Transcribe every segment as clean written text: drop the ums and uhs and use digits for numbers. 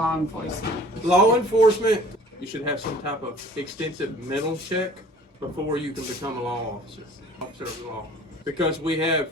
law enforcement? Law enforcement, you should have some type of extensive mental check before you can become a law officer of the law. Because we have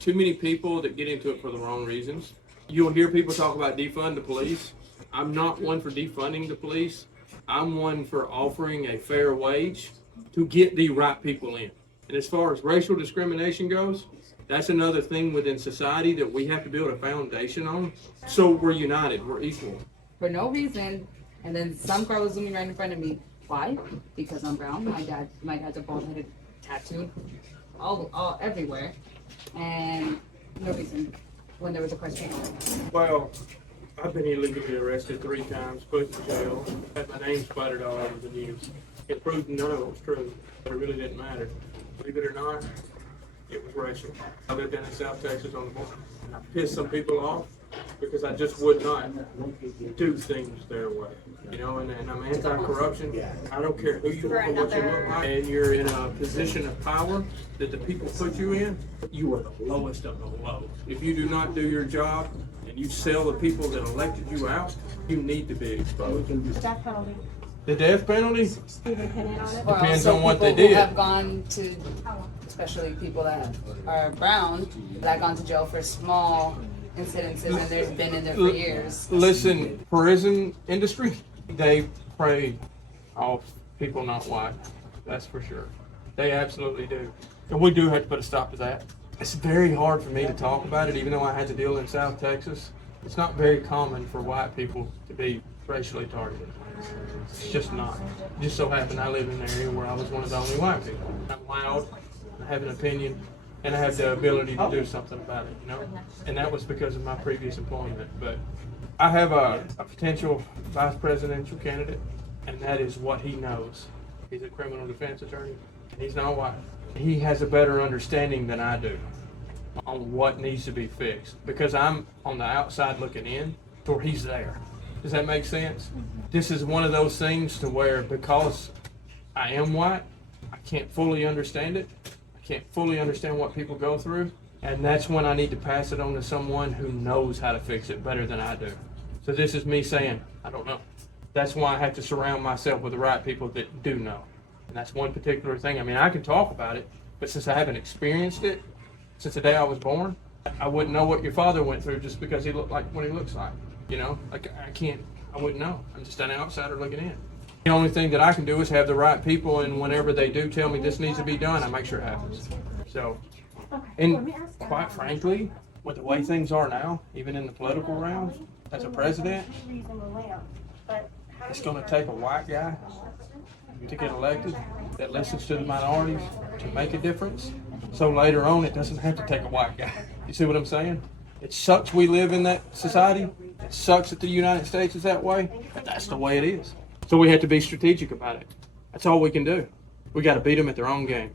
too many people that get into it for the wrong reasons. You'll hear people talk about defund the police. I'm not one for defunding the police. I'm one for offering a fair wage to get the right people in. And as far as racial discrimination goes, that's another thing within society that we have to build a foundation on. So we're united, we're equal. For no reason, and then some girl was zooming right in front of me. Why? Because I'm brown. My dad's a bald-headed tattoo, all everywhere, and no reason. When there was a question. Well, I've been illegally arrested 3 times, put in jail, had my name splattered all over the news. It proved none of it was true, but it really didn't matter. Believe it or not, it was racial. I lived down in South Texas on the border, and I pissed some people off because I just would not do things their way. You know, and I'm anti-corruption. I don't care who you are or what you look like. And you're in a position of power that the people put you in, you are the lowest of the low. If you do not do your job and you sell the people that elected you out, you need to be exposed. Death penalty. The death penalty? Depends on what they people who did. have gone to, especially people that are brown, that have gone to jail for small incidences and they've been in there for years. Listen, prison industry, they prey off people not white. That's for sure. They absolutely do. And we do have to put a stop to that. It's very hard for me to talk about it, even though I had to deal in South Texas. It's not very common for white people to be racially targeted. It's just not. It just so happened I live in an area where I was one of the only white people. I'm loud, I have an opinion, and I have the ability to do something about it, you know? And that was because of my previous employment. But I have a potential vice presidential candidate, and that is what he knows. He's a criminal defense attorney, and he's not white. He has a better understanding than I do on what needs to be fixed, because I'm on the outside looking in, or he's there. Does that make sense? This is one of those things to where, because I am white, I can't fully understand it. I can't fully understand what people go through. And that's when I need to pass it on to someone who knows how to fix it better than I do. So this is me saying, I don't know. That's why I have to surround myself with the right people that do know. And that's one particular thing. I mean, I can talk about it, but since I haven't experienced it, since the day I was born, I wouldn't know what your father went through just because he looked like what he looks like. You know, like I wouldn't know. I'm just an outsider looking in. The only thing that I can do is have the right people, and whenever they do tell me this needs to be done, I make sure it happens. So, and quite frankly, with the way things are now, even in the political realm, as a president, it's going to take a white guy to get elected that listens to the minorities to make a difference. So later on, it doesn't have to take a white guy. You see what I'm saying? It sucks we live in that society. It sucks that the United States is that way, but that's the way it is. So we have to be strategic about it. That's all we can do. We got to beat them at their own game.